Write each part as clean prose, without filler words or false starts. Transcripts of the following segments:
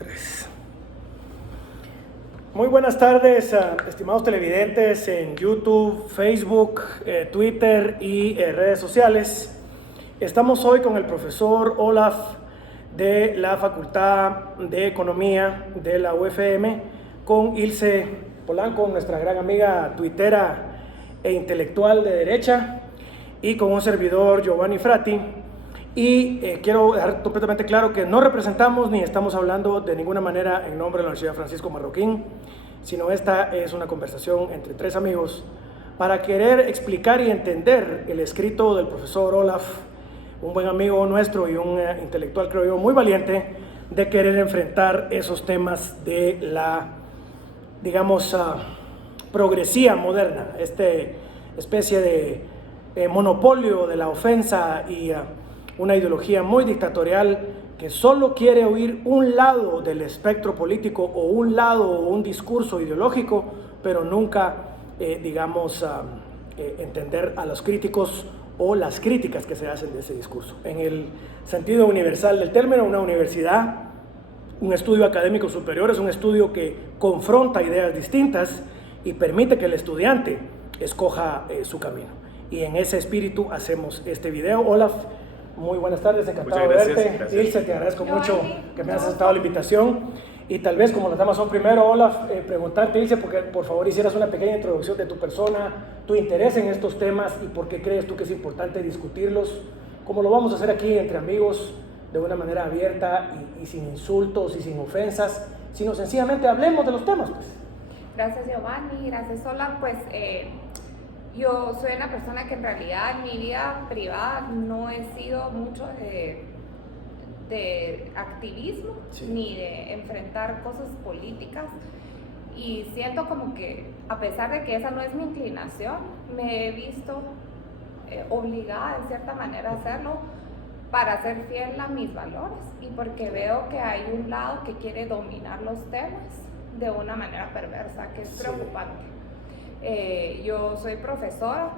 3. Muy buenas tardes, estimados televidentes en YouTube, Facebook, Twitter y redes sociales. Estamos hoy con el profesor Olaf de la Facultad de Economía de la UFM, con Ilse Polanco, nuestra gran amiga tuitera e intelectual de derecha, y con un servidor, Giovanni Frati. Y quiero dejar completamente claro que no representamos ni estamos hablando de ninguna manera en nombre de la Universidad Francisco Marroquín, sino esta es una conversación entre tres amigos para querer explicar y entender el escrito del profesor Olaf, un buen amigo nuestro y un intelectual, creo yo, muy valiente, de querer enfrentar esos temas de la, digamos, progresía moderna, especie de monopolio de la ofensa y una ideología muy dictatorial que solo quiere oír un lado del espectro político o un lado o un discurso ideológico, pero nunca, entender a los críticos o las críticas que se hacen de ese discurso. En el sentido universal del término, una universidad, un estudio académico superior, es un estudio que confronta ideas distintas y permite que el estudiante escoja su camino. Y en ese espíritu hacemos este video. Olaf, muy buenas tardes, encantado de verte. Gracias. Ilse, te agradezco mucho que me hayas aceptado la invitación. Y tal vez, como las damas son primero, Olaf, preguntarte, Ilse, porque por favor hicieras una pequeña introducción de tu persona, tu interés en estos temas y por qué crees tú que es importante discutirlos, como lo vamos a hacer aquí entre amigos, de una manera abierta y sin insultos y sin ofensas, sino sencillamente hablemos de los temas, pues. Gracias, Giovanni, gracias, Olaf. Pues yo soy una persona que en realidad en mi vida privada no he sido mucho de activismo, Sí, ni de enfrentar cosas políticas, y siento como que a pesar de que esa no es mi inclinación, me he visto obligada en cierta manera a hacerlo para ser fiel a mis valores y porque veo que hay un lado que quiere dominar los temas de una manera perversa, que es preocupante. Yo soy profesora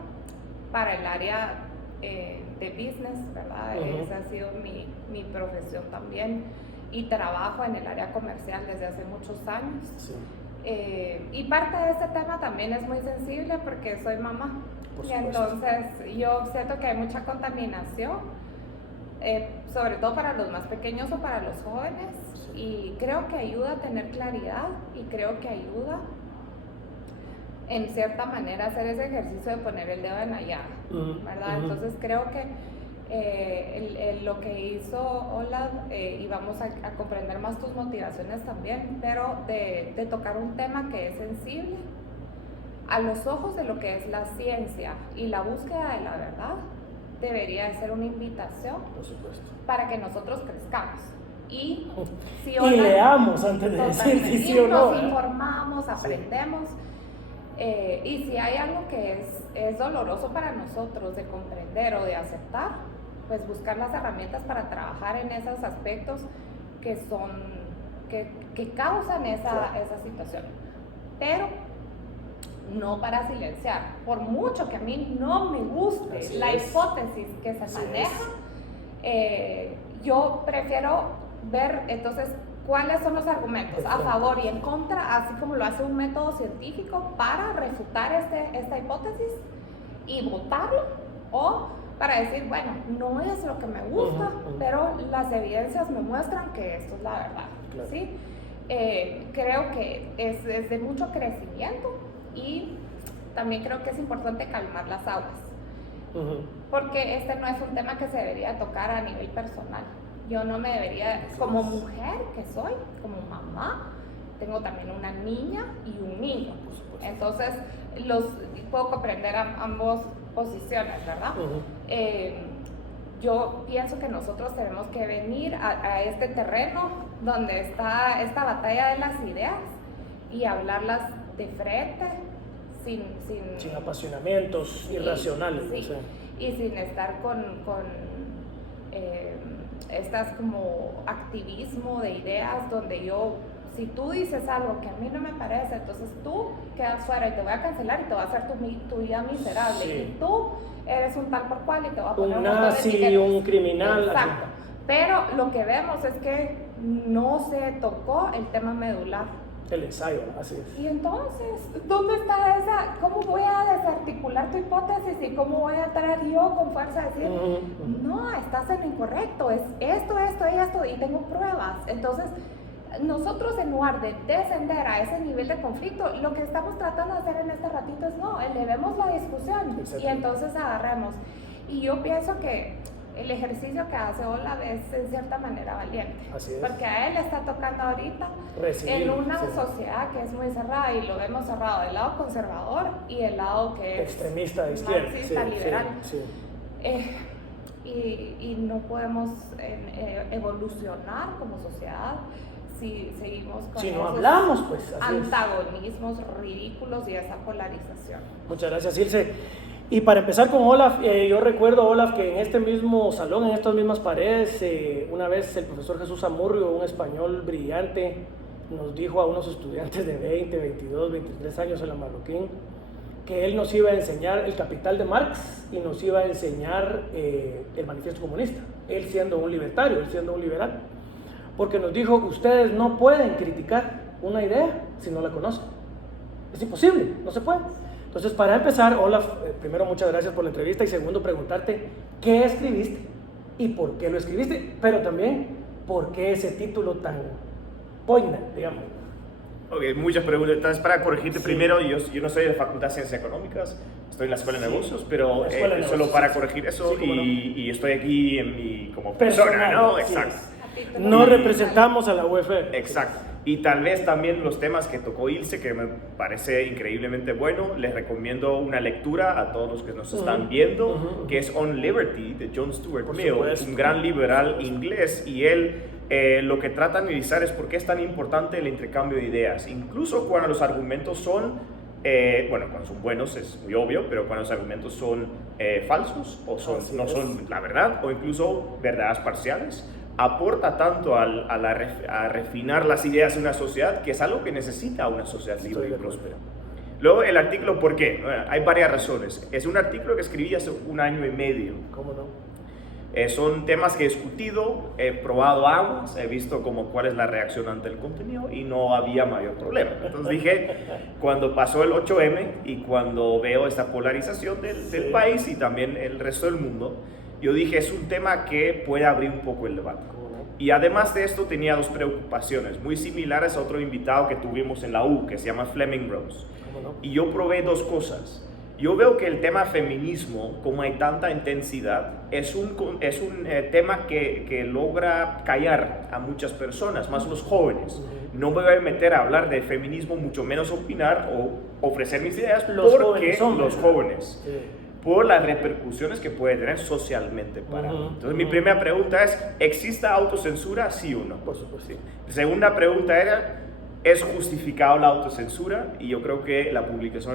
para el área de business, ¿verdad? Esa ha sido mi profesión también, y trabajo en el área comercial desde hace muchos años. Sí. Y parte de este tema también es muy sensible porque soy mamá. Y entonces yo siento que hay mucha contaminación, sobre todo para los más pequeños o para los jóvenes, y creo que ayuda a tener claridad y creo que ayuda en cierta manera hacer ese ejercicio de poner el dedo en la llaga, ¿verdad? Entonces creo que lo que hizo Olaf, y vamos a comprender más tus motivaciones también, pero de tocar un tema que es sensible a los ojos de lo que es la ciencia y la búsqueda de la verdad, debería de ser una invitación, por supuesto, para que nosotros crezcamos. Y si y leamos antes de decir si sí o no. Nos informamos, aprendemos. Y si hay algo que es doloroso para nosotros de comprender o de aceptar, pues buscar las herramientas para trabajar en esos aspectos que causan esa situación. Pero no para silenciar, por mucho que a mí no me guste la hipótesis que se maneja, yo prefiero ver entonces cuáles son los argumentos a favor y en contra, así como lo hace un método científico para refutar esta hipótesis y votarlo, o para decir, bueno, no es lo que me gusta, pero las evidencias me muestran que esto es la verdad. Claro. ¿Sí? Creo que es de mucho crecimiento, y también creo que es importante calmar las aguas, porque este no es un tema que se debería tocar a nivel personal. Yo no me debería, como mujer que soy, como mamá, tengo también una niña y un niño, entonces puedo comprender ambas posiciones, ¿verdad? Yo pienso que nosotros tenemos que venir a este terreno donde está esta batalla de las ideas y hablarlas de frente, sin apasionamientos irracionales. Sí, no sé. Y sin estar con estas como activismo de ideas donde si tú dices algo que a mí no me parece, entonces tú quedas fuera y te voy a cancelar y te voy a hacer tu vida miserable. Sí. Y tú eres un tal por cual y te voy a poner un nazi, un criminal. Exacto. Pero lo que vemos es que no se tocó el tema medular. El ensayo, así es. Y entonces, ¿dónde está esa? ¿Cómo voy a desarticular tu hipótesis y cómo voy a entrar yo con fuerza a decir, no, estás en lo incorrecto, es esto, y tengo pruebas? Entonces, nosotros en lugar de descender a ese nivel de conflicto, lo que estamos tratando de hacer en este ratito es, no, elevemos la discusión y entonces agarremos. Y yo pienso que el ejercicio que hace Olaf es en cierta manera valiente, así es. Porque a él le está tocando ahorita en una sociedad que es muy cerrada, y lo vemos cerrado del lado conservador y el lado que es extremista de izquierda, marxista, liberal. sí. Y no podemos evolucionar como sociedad si seguimos con si no hablamos, pues, antagonismos ridículos y esa polarización. Muchas gracias, Ilse. Y para empezar con Olaf, yo recuerdo, Olaf, que en este mismo salón, en estas mismas paredes, una vez el profesor Jesús Amurrio, un español brillante, nos dijo a unos estudiantes de 20, 22, 23 años en la Marroquín, que él nos iba a enseñar el Capital de Marx y nos iba a enseñar el Manifiesto Comunista, él siendo un libertario, él siendo un liberal, porque nos dijo, ustedes no pueden criticar una idea si no la conocen, es imposible, no se puede. Entonces, para empezar, Olaf, primero muchas gracias por la entrevista, y segundo, preguntarte qué escribiste y por qué lo escribiste, pero también por qué ese título tan poignant, digamos. Ok, muchas preguntas. Entonces, para corregirte primero, yo no soy de la Facultad de Ciencias Económicas, estoy en la Escuela de Negocios, pero solo para corregir eso, y estoy aquí como persona, ¿no? Exacto. No representamos a la UFR. Exacto. Y tal vez también los temas que tocó Ilse, que me parece increíblemente bueno. Les recomiendo una lectura a todos los que nos están viendo, que es On Liberty, de John Stuart Mill, un gran liberal inglés, y él lo que trata de analizar es por qué es tan importante el intercambio de ideas, incluso cuando los argumentos son, cuando son buenos es muy obvio, pero cuando los argumentos son falsos o no son la verdad, o incluso verdades parciales, aporta tanto a refinar las ideas de una sociedad, que es algo que necesita una sociedad libre y próspera. Luego, el artículo, ¿por qué? Bueno, hay varias razones. Es un artículo que escribí hace 1 año y medio. ¿Cómo no? Son temas que he discutido, he probado ambos, he visto cuál es la reacción ante el contenido, y no había mayor problema. Entonces dije, cuando pasó el 8M y cuando veo esta polarización del país y también el resto del mundo, yo dije, es un tema que puede abrir un poco el debate. Y además de esto, tenía 2 preocupaciones muy similares a otro invitado que tuvimos en la U, que se llama Fleming Rose. Y yo probé 2 cosas. Yo veo que el tema feminismo, como hay tanta intensidad, es un tema que logra callar a muchas personas, más los jóvenes. No me voy a meter a hablar de feminismo, mucho menos opinar o ofrecer mis ideas, porque los jóvenes. Por las repercusiones que puede tener socialmente para mí. Entonces, mi primera pregunta es, ¿existe autocensura, sí o no? Por supuesto, sí. La segunda pregunta era, ¿es justificado la autocensura? Y yo creo que la publicación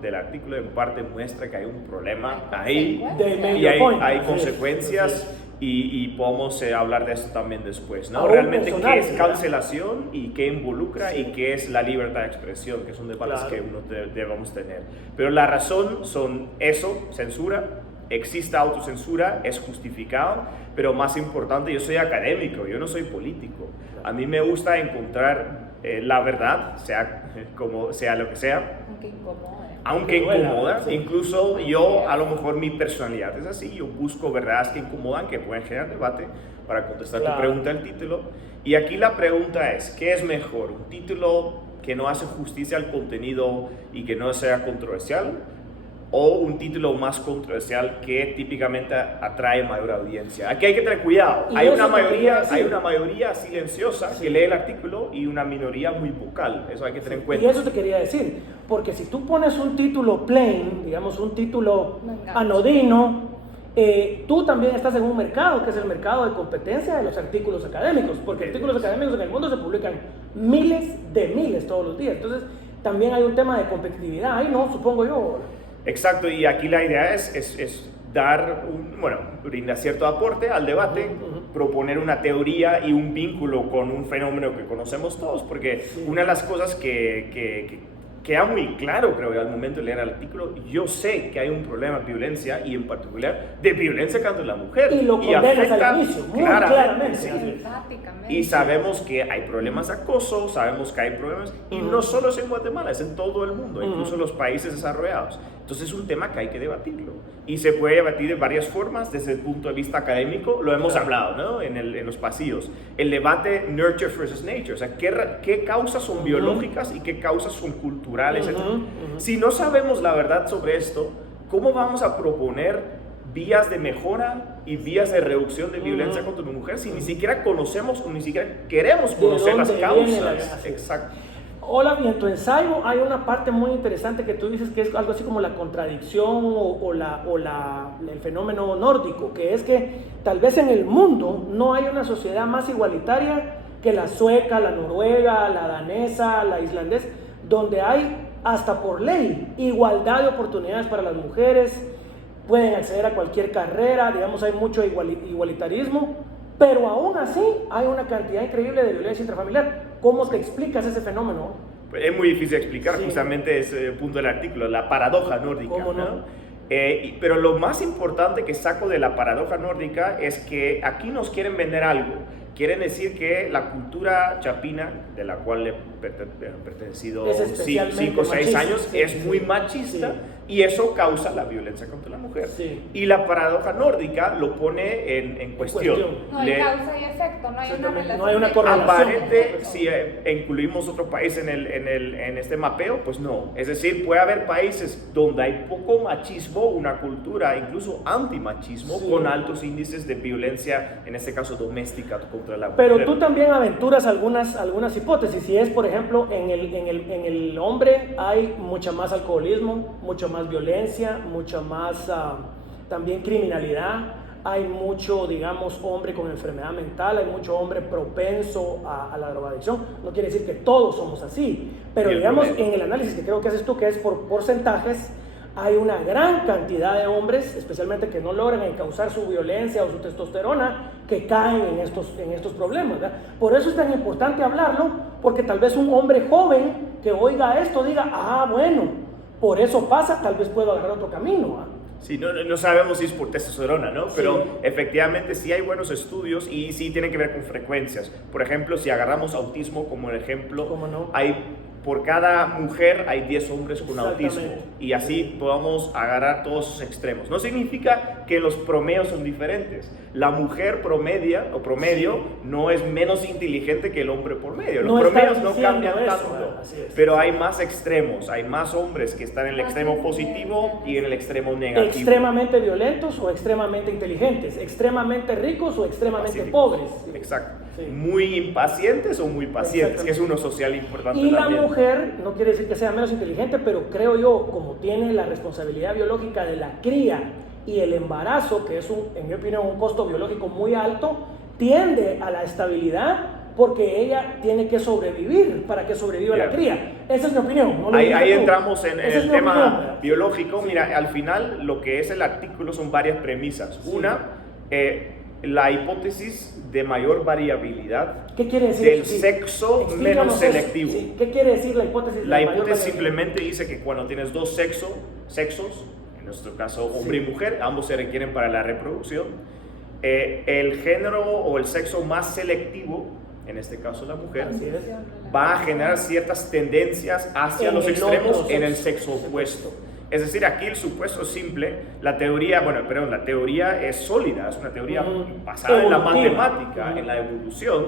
del artículo en parte muestra que hay un problema ahí, y hay consecuencias, y podemos hablar de eso también después, ¿no? Realmente, ¿qué es cancelación y qué involucra y qué es la libertad de expresión? Que son debates que uno debemos tener. Pero la razón son eso, censura, existe autocensura, es justificado, pero más importante, yo soy académico, yo no soy político. A mí me gusta encontrar la verdad, sea lo que sea, aunque incomoda. Incluso yo, a lo mejor mi personalidad es así, yo busco verdades que incomodan, que pueden generar debate, para contestar tu pregunta del título. Y aquí la pregunta es, ¿qué es mejor? ¿Un título que no hace justicia al contenido y que no sea controversial? ¿O un título más controversial que típicamente atrae mayor audiencia? Aquí hay que tener cuidado. Hay una mayoría silenciosa que lee el artículo y una minoría muy vocal. Eso hay que tener en cuenta. Y eso te quería decir, porque si tú pones un título plain, digamos un título anodino, tú también estás en un mercado, que es el mercado de competencia de los artículos académicos, porque artículos académicos en el mundo se publican miles todos los días. Entonces, también hay un tema de competitividad ahí, ¿no? Supongo yo. Exacto, y aquí la idea es dar brindar cierto aporte al debate, proponer una teoría y un vínculo con un fenómeno que conocemos todos, porque una de las cosas que queda muy claro, creo yo, al momento de leer el artículo. Yo sé que hay un problema de violencia, y en particular de violencia contra la mujer. Y lo condenas al inicio, muy claramente. Sí. Y sabemos que hay problemas de acoso, sabemos que hay problemas, y no solo es en Guatemala, es en todo el mundo, incluso en los países desarrollados. Entonces es un tema que hay que debatirlo. Y se puede debatir de varias formas, desde el punto de vista académico, lo hemos hablado, ¿no? En los pasillos. El debate nurture versus nature, o sea, qué causas son biológicas y qué causas son culturales. Si no sabemos la verdad sobre esto, ¿cómo vamos a proponer vías de mejora y vías de reducción de violencia contra la mujer si ni siquiera conocemos o ni siquiera queremos conocer las causas? Exacto. Hola, y en tu ensayo hay una parte muy interesante que tú dices que es algo así como la contradicción el fenómeno nórdico, que es que tal vez en el mundo no hay una sociedad más igualitaria que la sueca, la noruega, la danesa, la islandesa, donde hay hasta por ley igualdad de oportunidades para las mujeres, pueden acceder a cualquier carrera, digamos, hay mucho igualitarismo, pero aún así hay una cantidad increíble de violencia intrafamiliar. ¿Cómo te explicas ese fenómeno? Pues es muy difícil de explicar, justamente ese punto del artículo, la paradoja nórdica. ¿Cómo no? Pero lo más importante que saco de la paradoja nórdica es que aquí nos quieren vender algo. Quieren decir que la cultura chapina, de la cual he pertenecido 5 o 6 años, es muy machista, y eso causa la violencia contra la mujer. Y la paradoja nórdica lo pone en cuestión. No hay causa y efecto, no hay una relación. No hay una correlación. Aparente, si incluimos otro país en este mapeo, pues no. Es decir, puede haber países donde hay poco machismo, una cultura incluso antimachismo, con altos índices de violencia, en este caso doméstica, contra la mujer. Pero tú también aventuras algunas hipótesis. Si es, por ejemplo, en el hombre hay mucha más alcoholismo, mucha más violencia, mucha más también criminalidad, hay mucho, digamos, hombre con enfermedad mental, hay mucho hombre propenso a la drogadicción. No quiere decir que todos somos así, pero digamos, en el análisis que creo que haces tú, que es por porcentajes, hay una gran cantidad de hombres, especialmente que no logran encauzar su violencia o su testosterona, que caen en estos problemas, ¿verdad? Por eso es tan importante hablarlo, porque tal vez un hombre joven que oiga esto diga, bueno, por eso pasa, tal vez puedo agarrar otro camino, ¿ah? Sí, no sabemos si es por testosterona, ¿no? Pero efectivamente sí hay buenos estudios y sí tienen que ver con frecuencias. Por ejemplo, si agarramos autismo como el ejemplo, por cada mujer hay 10 hombres con autismo, y así podamos agarrar todos sus extremos. No significa que los promedios son diferentes. La mujer promedio no es menos inteligente que el hombre promedio. Los promedios no cambian tanto, pero hay más extremos. Hay más hombres que están en el extremo positivo y en el extremo negativo. Extremadamente violentos o extremadamente inteligentes, extremadamente ricos o extremadamente pobres. Exacto. Muy impacientes o muy pacientes, que es uno social importante. Y también la mujer no quiere decir que sea menos inteligente, pero creo yo, como tiene la responsabilidad biológica de la cría y el embarazo, que es en mi opinión un costo biológico muy alto, tiende a la estabilidad porque ella tiene que sobrevivir para que sobreviva la cría. Esa es mi opinión. ¿No? Ahí entramos en el tema biológico. Mira, al final lo que es el artículo son varias premisas. Una, la hipótesis de mayor variabilidad. ¿Qué quiere decir? Del sexo menos selectivo. ¿Qué quiere decir la hipótesis? La hipótesis simplemente dice que cuando tienes dos sexos, en nuestro caso hombre y mujer, ambos se requieren para la reproducción, el género o el sexo más selectivo, en este caso la mujer, va a generar ciertas tendencias hacia los extremos en el sexo opuesto. Es decir, aquí el supuesto es simple, la teoría es sólida, es una teoría basada en la matemática, en la evolución,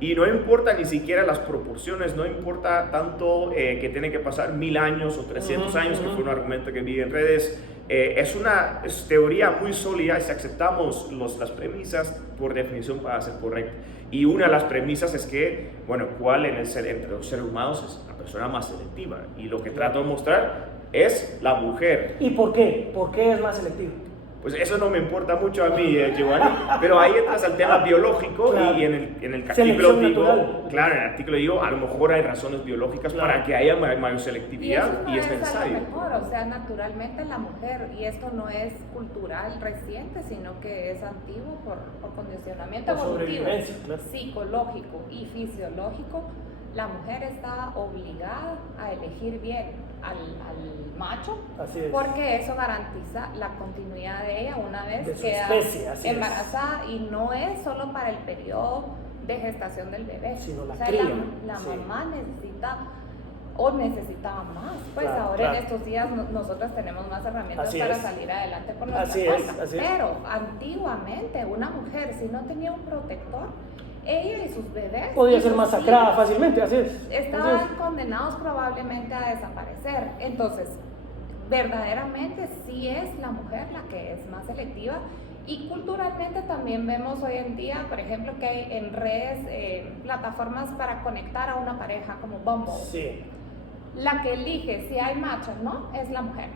y no importa ni siquiera las proporciones, no importa tanto que tiene que pasar 1000 años o 300 años, que fue un argumento que vi en redes. Es teoría muy sólida, y si aceptamos las premisas, por definición va a ser correcta. Y una de las premisas es que, ¿cuál entre los seres humanos es la persona más selectiva? Y lo que trato de mostrar es la mujer. ¿Y por qué? ¿Por qué es más selectivo? Pues eso no me importa mucho a mí, Giovanni, pero ahí entras al tema biológico, y en el artículo digo, a lo mejor hay razones biológicas para que haya mayor selectividad, y es necesario. O sea, naturalmente la mujer, y esto no es cultural reciente, sino que es antiguo por condicionamiento evolutivo, psicológico y fisiológico. la mujer está obligada a elegir bien al macho, porque eso garantiza la continuidad de ella una vez queda embarazada, y no es solo para el periodo de gestación del bebé, sino la mamá necesitaba más, pues ahora en estos días nosotros tenemos más herramientas para salir adelante por nuestra cuenta, pero antiguamente una mujer, si no tenía un protector, ella y sus bebés podía ser masacrada fácilmente, estaban condenados probablemente a desaparecer. Entonces, verdaderamente sí es la mujer la que es más selectiva, y culturalmente también vemos hoy en día, por ejemplo, que hay en redes plataformas para conectar a una pareja como Bumble. Sí. La que elige si hay macho o no es la mujer.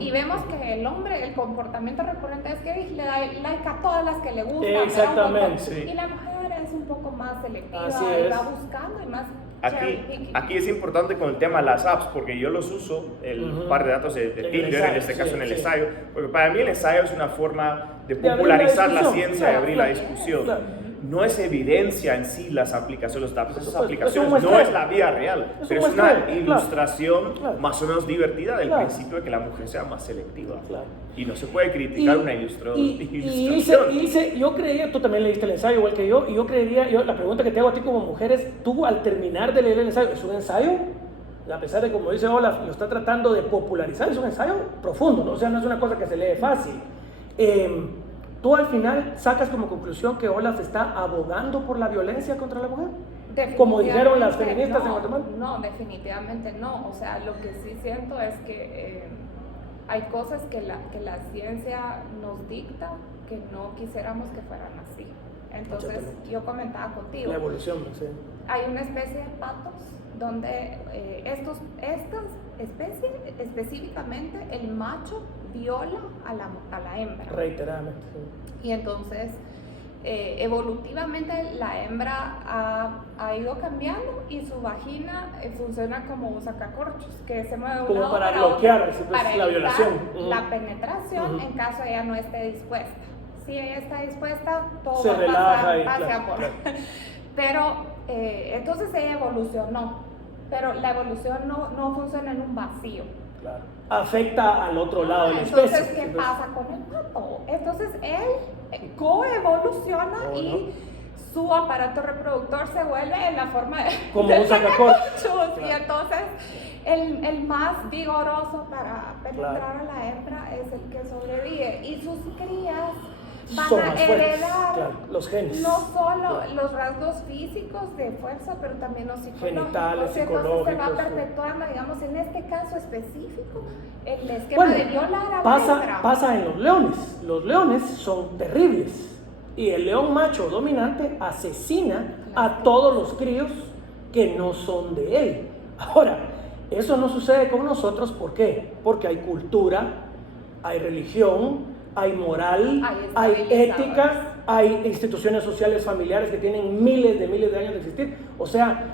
Y vemos que el hombre, el comportamiento recurrente es que le da like a todas las que le gustan. Exactamente. Y la mujer es un poco más selectiva, y va buscando y más. Aquí es importante con el tema de las apps, porque yo los uso, par de datos de Tinder, en este caso en el ensayo, porque para mí el ensayo es una forma de popularizar la ciencia y abrir la discusión. No es evidencia en sí las aplicaciones, esas aplicaciones no es la vida real, pero es una ilustración más o menos divertida del principio de que la mujer sea más selectiva. Y no se puede criticar una ilustración. Yo creía, tú también leíste el ensayo igual que yo, y yo creería, la pregunta que te hago a ti como mujer es, tú al terminar de leer el ensayo, ¿es un ensayo? A pesar de, como dice Olaf, lo está tratando de popularizar, es un ensayo profundo, ¿no? O sea, no es una cosa que se lee fácil. ¿Tú al final sacas como conclusión que Olaf está abogando por la violencia contra la mujer? Como dijeron las feministas en Guatemala. No, definitivamente no. O sea, lo que sí siento es que hay cosas que la ciencia nos dicta que no quisiéramos que fueran así. Entonces, yo comentaba contigo. La evolución, sí. Hay una especie de patos donde estas especies, específicamente el macho viola a la hembra. Reiteradamente, sí. Y entonces, evolutivamente la hembra ha ido cambiando, y su vagina funciona como un sacacorchos, que se mueve de un lado para bloquear para la violación. La penetración en caso ella no esté dispuesta. Si ella está dispuesta, todo se va relaja a pasar, amor. Pero entonces ella evolucionó, pero la evolución no funciona en un vacío. Claro. Afecta al otro lado de la especie. Entonces, ¿qué pasa con el pato? Entonces él coevoluciona y su aparato reproductor se vuelve en la forma de como un sacacorchos. Y entonces el más vigoroso para penetrar a la hembra es el que sobrevive, y sus crías van a heredar los genes, no solo los rasgos físicos de fuerza, pero también los psicológicos. Genitales, psicológicos. Entonces se va perpetuando, digamos, en este caso específico, el esquema de violar a la hembra. Pasa en los leones. Los leones son terribles, y el león macho dominante asesina a todos los críos que no son de él. Ahora, eso no sucede con nosotros. ¿Por qué? Porque hay cultura, hay religión, hay moral, hay ética, hay instituciones sociales familiares que tienen miles de años de existir. O sea,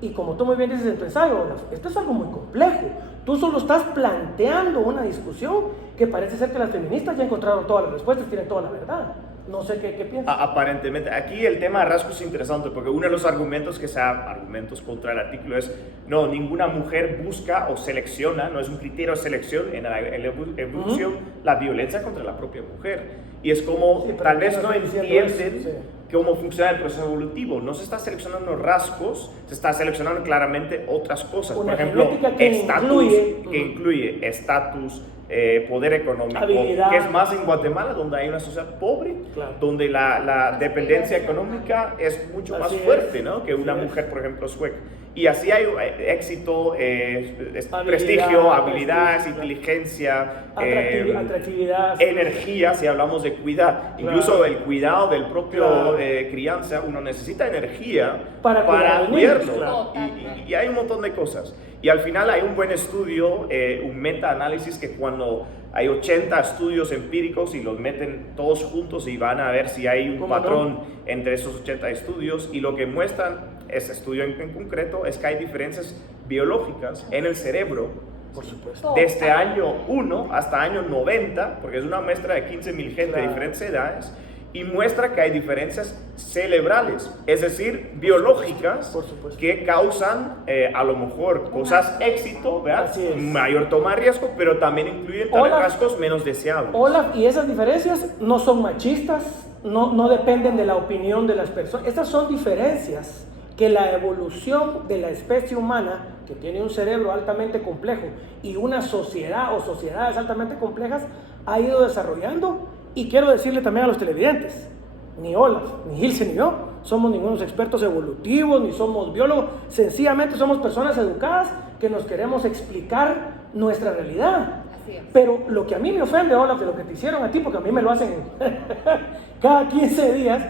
y como tú muy bien dices en tu ensayo, esto es algo muy complejo. Tú solo estás planteando una discusión que parece ser que las feministas ya encontraron todas las respuestas, tienen toda la verdad. No sé qué piensas. Aparentemente, aquí el tema de rasgos es interesante, porque uno de los argumentos argumentos contra el artículo es, no, ninguna mujer busca o selecciona, no es un criterio de selección en la evolución, la violencia contra la propia mujer. Y es como, tal vez no entienden cómo funciona el proceso evolutivo. No se está seleccionando rasgos, se está seleccionando claramente otras cosas. Una por ejemplo, estatus, que incluye estatus, poder económico, habilidad, que es más en Guatemala, donde hay una sociedad pobre, donde la dependencia económica es mucho más fuerte, ¿no? Que una mujer, por ejemplo, sueca. Y así hay éxito, prestigio, habilidades, inteligencia, atractividad, energía, si hablamos de cuidar. Incluso el cuidado del propio crianza, uno necesita energía para cuidarlo. Y hay un montón de cosas. Y al final hay un buen estudio, un meta-análisis, que cuando hay 80 estudios empíricos y los meten todos juntos y van a ver si hay un patrón entre esos 80 estudios, y lo que muestran ese estudio en concreto es que hay diferencias biológicas en el cerebro, por supuesto, desde año 1 hasta año 90, porque es una muestra de 15,000 gente de diferentes edades, y muestra que hay diferencias cerebrales, es decir, biológicas, que causan a lo mejor cosas éxito, ¿verdad? Mayor toma de riesgo, pero también incluyen rasgos menos deseables. Y esas diferencias no son machistas, no dependen de la opinión de las personas. Estas son diferencias que la evolución de la especie humana, que tiene un cerebro altamente complejo y una sociedad o sociedades altamente complejas, ha ido desarrollando. Y quiero decirle también a los televidentes, ni Olaf, ni Ilse, ni yo somos ningunos expertos evolutivos, ni somos biólogos, sencillamente somos personas educadas que nos queremos explicar nuestra realidad. Así es. Pero lo que a mí me ofende, Olaf, de lo que te hicieron a ti, porque a mí me lo hacen cada 15 días,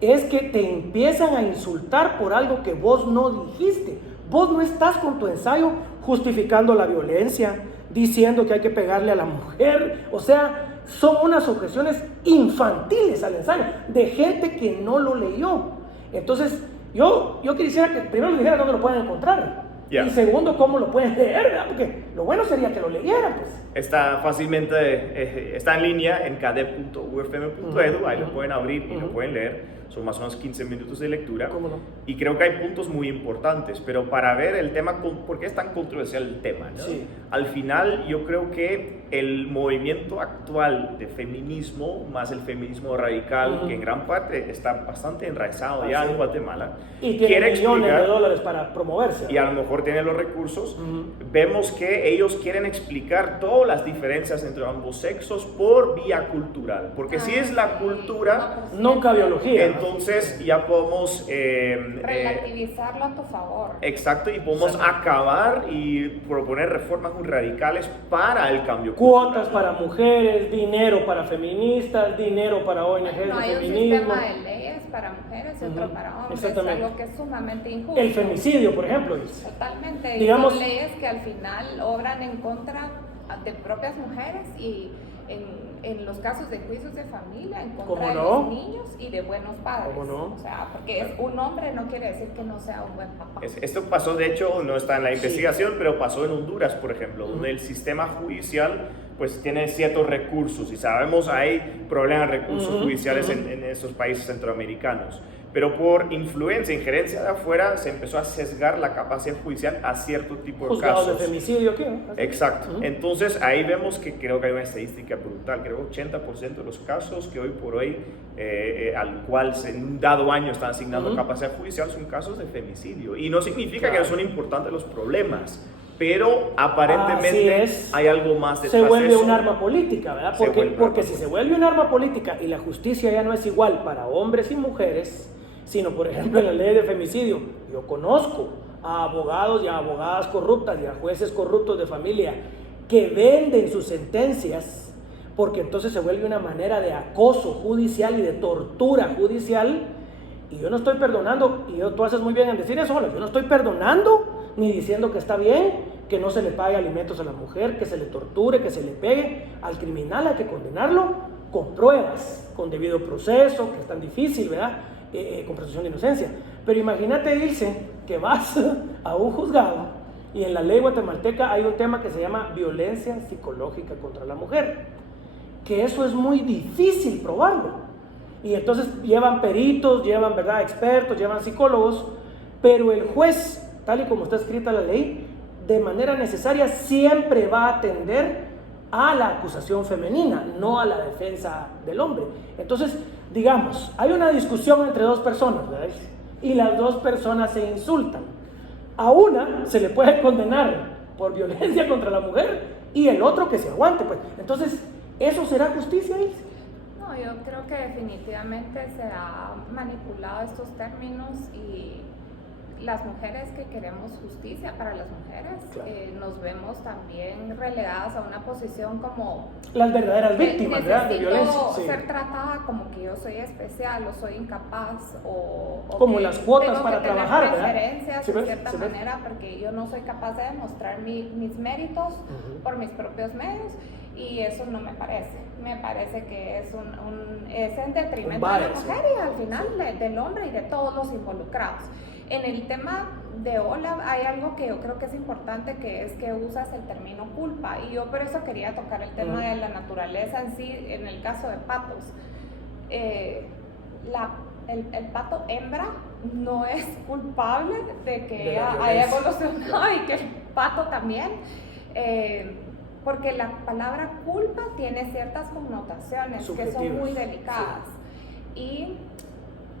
es que te empiezan a insultar por algo que vos no dijiste. Vos no estás con tu ensayo justificando la violencia, diciendo que hay que pegarle a la mujer, o sea, son unas objeciones infantiles al ensayo, de gente que no lo leyó. Entonces, yo quisiera que primero me dijera dónde lo pueden encontrar. Y segundo, cómo lo pueden leer, ¿verdad? Porque lo bueno sería que lo leyeran, pues. Está fácilmente, está en línea en cadep.ufm.edu, ahí lo pueden abrir y lo pueden leer. Son más o menos 15 minutos de lectura. ¿Cómo no? Y creo que hay puntos muy importantes, pero para ver el tema, ¿por qué es tan controversial el tema, ¿no? Sí. Al final, yo creo que el movimiento actual de feminismo, más el feminismo radical, que en gran parte está bastante enraizado ya en Guatemala, y tiene millones de dólares para promoverse. Y a lo mejor tiene los recursos. Vemos que ellos quieren explicar todas las diferencias entre ambos sexos por vía cultural, porque si es la cultura, nunca biología. Entonces ya podemos relativizarlo a tu favor. Exacto, y podemos acabar y proponer reformas muy radicales para el cambio cuotas cultural. Para mujeres, dinero para feministas, dinero para ONGs de hay feminismo. un sistema de leyes para mujeres y otro para hombres, algo que es sumamente injusto. El femicidio, por ejemplo. Totalmente, digamos, y son leyes que al final obran en contra de propias mujeres y en los casos de juicios de familia, en contra de los niños y de buenos padres. ¿Cómo no? O sea, porque es un hombre no quiere decir que no sea un buen papá. Esto pasó, de hecho, no está en la investigación, pero pasó en Honduras, por ejemplo, donde el sistema judicial pues tiene ciertos recursos, y sabemos hay problemas de recursos judiciales en estos países centroamericanos. Pero por influencia, injerencia de afuera, se empezó a sesgar la capacidad judicial a cierto tipo de juzgados casos. De femicidio, ¿qué? Exacto. Entonces ahí vemos que creo que hay una estadística brutal. Creo que 80% de los casos que hoy por hoy, al cual en un dado año están asignando capacidad judicial, son casos de femicidio. Y no significa que no son importantes los problemas, pero aparentemente hay algo más detrás. Se vuelve de eso. un arma política, ¿verdad? Porque si se vuelve un arma política y la justicia ya no es igual para hombres y mujeres, sino por ejemplo en la ley de femicidio, yo conozco a abogados y a abogadas corruptas y a jueces corruptos de familia que venden sus sentencias, porque entonces se vuelve una manera de acoso judicial y de tortura judicial. Y yo no estoy perdonando, y tú haces muy bien en decir eso, yo no estoy perdonando ni diciendo que está bien que no se le pague alimentos a la mujer, que se le torture, que se le pegue. Al criminal hay que condenarlo con pruebas, con debido proceso, que es tan difícil, ¿verdad? Con presunción de inocencia. Pero imagínate, Ilse, que vas a un juzgado y en la ley guatemalteca hay un tema que se llama violencia psicológica contra la mujer, que eso es muy difícil probarlo. Y entonces llevan peritos, llevan, ¿verdad?, expertos, llevan psicólogos, pero el juez, tal y como está escrita la ley, de manera necesaria siempre va a atender a la acusación femenina, no a la defensa del hombre. Entonces, digamos, hay una discusión entre dos personas, ¿verdad?, y las dos personas se insultan. A una se le puede condenar por violencia contra la mujer y el otro que se aguante, pues. Entonces, ¿eso será justicia, Ilse? No, yo creo que definitivamente se ha manipulado estos términos y las mujeres que queremos justicia para las mujeres, claro, nos vemos también relegadas a una posición como las verdaderas víctimas, ¿verdad?, de violencia. Sí. Ser tratada como que yo soy especial o soy incapaz o como que las cuotas tengo para que tener trabajar, preferencias ¿verdad? de cierta manera porque yo no soy capaz de demostrar mis méritos por mis propios medios. Y eso no me parece. Me parece que es es en detrimento de la mujer y al final del hombre y de todos los involucrados. En el tema de Olaf hay algo que yo creo que es importante, que es que usas el término culpa. Y yo por eso quería tocar el tema de la naturaleza en sí, en el caso de Patos. el pato hembra no es culpable de que ella haya evolucionado y que el pato también, porque la palabra culpa tiene ciertas connotaciones que son muy delicadas. Sí. Y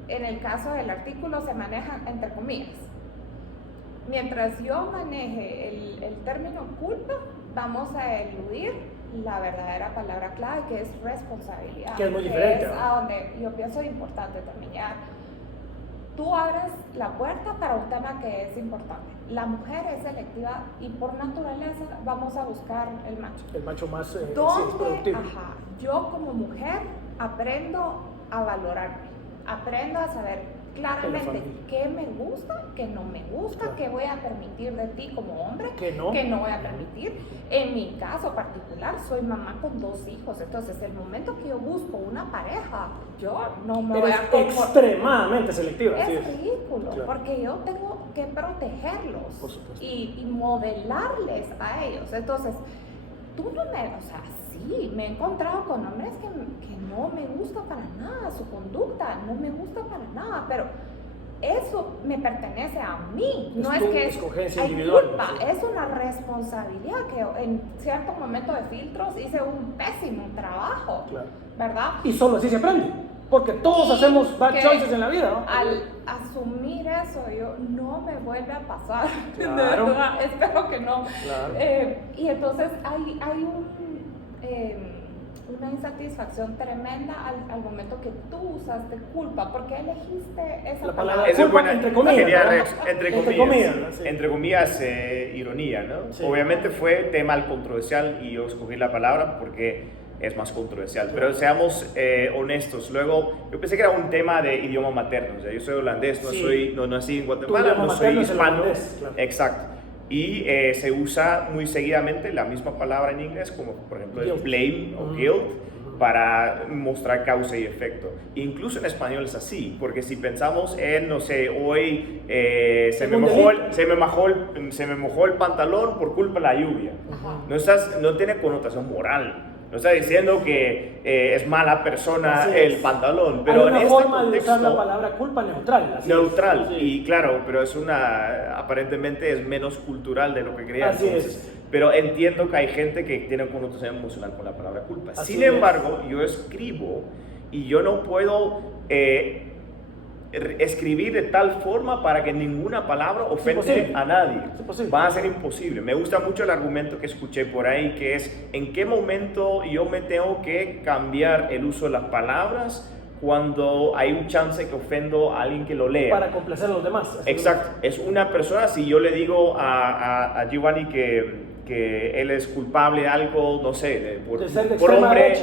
en el caso del artículo se maneja entre comillas. Mientras yo maneje el término culpa, vamos a eludir la verdadera palabra clave, que es responsabilidad. Que es muy diferente. Es a donde yo pienso importante terminar. Tú abres la puerta para un tema que es importante. La mujer es selectiva y por naturaleza vamos a buscar el macho. El macho más productivo. Yo como mujer aprendo a valorarme, aprendo a saber claramente qué me gusta, qué no me gusta, qué voy a permitir de ti como hombre, qué no voy a permitir. En mi caso particular, soy mamá con 2 hijos, entonces el momento que yo busco una pareja, yo no me voy a extremadamente selectiva. Es ridículo, porque yo tengo que protegerlos y modelarles a ellos. Entonces, tú no me, o sea, sí, me he encontrado con hombres que no me gusta para nada, su conducta no me gusta para nada, pero eso me pertenece a mí, no es que hay culpa, es una responsabilidad que en cierto momento de filtros hice un pésimo trabajo, ¿verdad? Y solo así se aprende, porque todos hacemos bad choices en la vida, ¿no? Al asumir eso, yo no me vuelve a pasar, de verdad, espero que no. Y entonces hay una insatisfacción tremenda al momento que tú usaste culpa, porque elegiste esa palabra. Esa es buena, entre comillas, entre comillas, ironía, ¿no? Sí. Obviamente fue tema controversial y yo escogí la palabra porque es más controversial, pero seamos honestos. Luego, yo pensé que era un tema de idioma materno, o sea, yo soy holandés, no nací en Guatemala, no soy hispano, exacto. Y se usa muy seguidamente la misma palabra en inglés, como por ejemplo el blame o guilt, para mostrar causa y efecto. Incluso en español es así, porque si pensamos en, no sé, hoy se me mojó el pantalón por culpa de la lluvia. No tiene connotación moral. No está diciendo que es mala persona el pantalón, pero hay una forma de usar la palabra culpa neutral. Neutral, y claro, pero aparentemente es menos cultural de lo que creía entonces. Pero entiendo que hay gente que tiene connotación emocional con la palabra culpa. Sin embargo, yo escribo y yo no puedo escribir de tal forma para que ninguna palabra ofende a nadie. Va a ser imposible. Me gusta mucho el argumento que escuché por ahí, que es en qué momento yo me tengo que cambiar el uso de las palabras cuando hay un chance que ofendo a alguien que lo lea. Para complacer a los demás. Exacto. Es una persona, si yo le digo a Giovanni que él es culpable de algo, no sé, por hombre.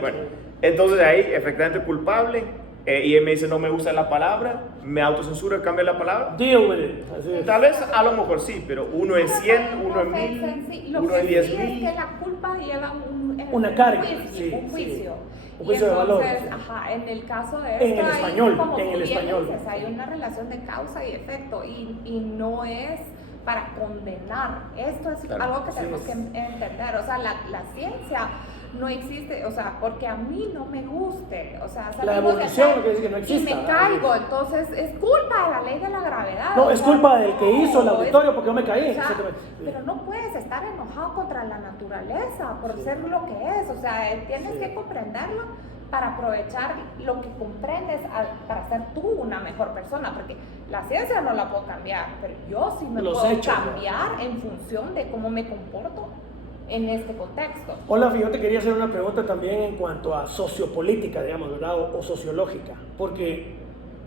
Bueno. Entonces ahí, efectivamente culpable. Y él me dice no me gusta la palabra, me autocensura, cambia la palabra. Deal with it. Tal vez a lo mejor sí, pero uno en 100, uno en 1000, uno en 10,000. Es que la culpa lleva una carga, un juicio. Un juicio de valor. En el caso de esto, en el español, dices, hay una relación de causa y efecto y no es para condenar. Esto es algo que tenemos que entender. O sea, la ciencia no existe, o sea, porque a mí no me guste, o sea, la evolución quiere decir que no existe. Y me caigo, entonces es culpa de la ley de la gravedad. No, es culpa del que hizo el auditorio porque yo me caí. O sea, pero no puedes estar enojado contra la naturaleza por ser lo que es, o sea, tienes que comprenderlo para aprovechar lo que comprendes para ser tú una mejor persona, porque la ciencia no la puedo cambiar, pero yo sí me puedo cambiar en función de cómo me comporto en este contexto. Hola, yo te quería hacer una pregunta también en cuanto a sociopolítica, digamos, ¿verdad? O sociológica, porque,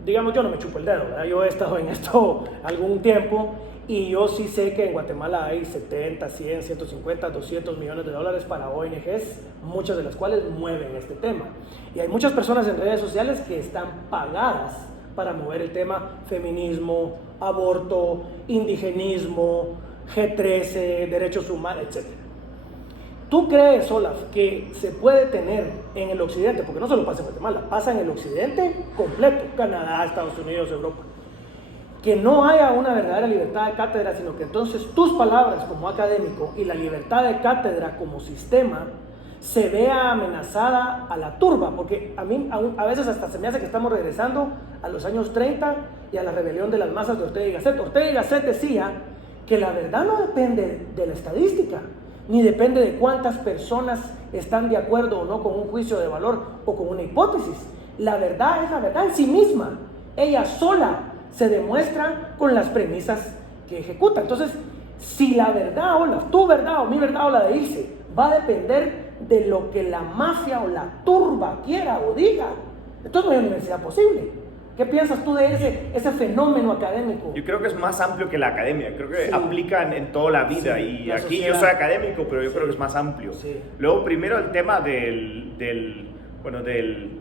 digamos, yo no me chupo el dedo, ¿verdad? Yo he estado en esto algún tiempo y yo sí sé que en Guatemala hay 70, 100, 150, 200 millones de dólares para ONGs, muchas de las cuales mueven este tema. Y hay muchas personas en redes sociales que están pagadas para mover el tema feminismo, aborto, indigenismo, G13, derechos humanos, etc. ¿Tú crees, Olaf, que se puede tener en el occidente, porque no solo pasa en Guatemala, pasa en el occidente completo, Canadá, Estados Unidos, Europa, que no haya una verdadera libertad de cátedra, sino que entonces tus palabras como académico y la libertad de cátedra como sistema se vea amenazada a la turba, porque a mí a veces hasta se me hace que estamos regresando a los años 30 y a la rebelión de las masas de Ortega y Gasset. Ortega y Gasset decía que la verdad no depende de la estadística, ni depende de cuántas personas están de acuerdo o no con un juicio de valor o con una hipótesis. La verdad es la verdad en sí misma. Ella sola se demuestra con las premisas que ejecuta. Entonces, si la verdad, Olaf, tu verdad o mi verdad o la de Ilse, va a depender de lo que la mafia o la turba quiera o diga, entonces no hay universidad posible. ¿Qué piensas tú de ese fenómeno académico? Yo creo que es más amplio que la academia, creo que aplica en toda la vida, sí, y la aquí sociedad. yo soy académico, pero yo creo que es más amplio. Sí. Luego, primero el tema del